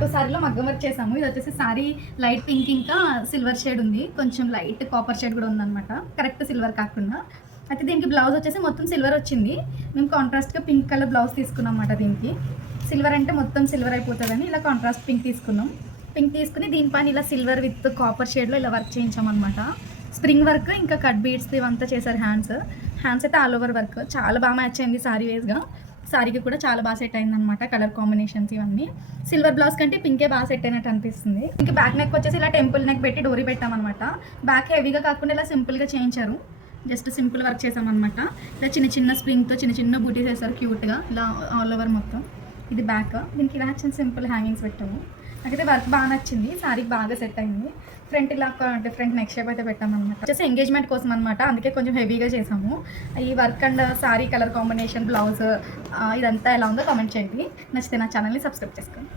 పట్టు సారీలో మగ్గం వర్క్ చేసాము. ఇది వచ్చేసి సారీ లైట్ పింక్ ఇంకా సిల్వర్ షేడ్ ఉంది, కొంచెం లైట్ కాపర్ షేడ్ కూడా ఉందన్నమాట, కరెక్ట్ సిల్వర్ కాకుండా. అయితే దీనికి బ్లౌజ్ వచ్చేసి మొత్తం సిల్వర్ వచ్చింది. మేము కాంట్రాస్ట్గా పింక్ కలర్ బ్లౌజ్ తీసుకున్నాం అన్నమాట. దీనికి సిల్వర్ అంటే మొత్తం సిల్వర్ అయిపోతుందని ఇలా కాంట్రాస్ట్ పింక్ తీసుకున్నాం. పింక్ తీసుకుని దీనిపైన ఇలా సిల్వర్ విత్ కాపర్ షేడ్లో ఇలా వర్క్ చేయించామన్నమాట. స్ప్రింగ్ వర్క్ ఇంకా కట్ బీడ్స్ ఇవంతా చేశారు. హ్యాండ్స్ అయితే ఆల్ ఓవర్ వర్క్ చాలా బాగా మ్యాచ్ అయింది సారీ వేస్గా. సారీకి కూడా చాలా బాగా సెట్ అయింది అనమాట, కలర్ కాంబినేషన్స్ ఇవన్నీ. సిల్వర్ బ్లౌజ్ కంటే పింకే బాగా సెట్ అయినట్టు అనిపిస్తుంది. ఇంకా బ్యాక్ నెక్ వచ్చేసి ఇలా టెంపుల్ నెక్ పెట్టి డోరీ పెట్టామన్నమాట. బ్యాక్ హెవీగా కాకుండా ఇలా సింపుల్గా చేయించారు, జస్ట్ సింపుల్ వర్క్ చేసామన్నమాట. ఇలా చిన్న చిన్న స్ప్రింగ్తో చిన్న చిన్న బూటీస్ వేస్తారు క్యూట్గా, ఇలా ఆల్ ఓవర్ మొత్తం. ఇది బ్యాక్. దీనికి ఇలా చిన్న సింపుల్ హ్యాంగింగ్స్ పెట్టాము. నాకైతే వర్క్ బాగా నచ్చింది, సారీకి బాగా సెట్ అయింది. ఫ్రంట్ ఇలా డిఫరెంట్ నెక్ షేప్ అయితే పెట్టామన్నమాట. వచ్చేసి ఎంగేజ్మెంట్ కోసం అనమాట, అందుకే కొంచెం హెవీగా చేసాము. ఈ work and sorry colour combination, blouse ఇదంతా ఎలా ఉందో కామెంట్ చేయండి. నచ్చితే నా ఛానల్ని సబ్స్క్రైబ్ చేసుకోండి.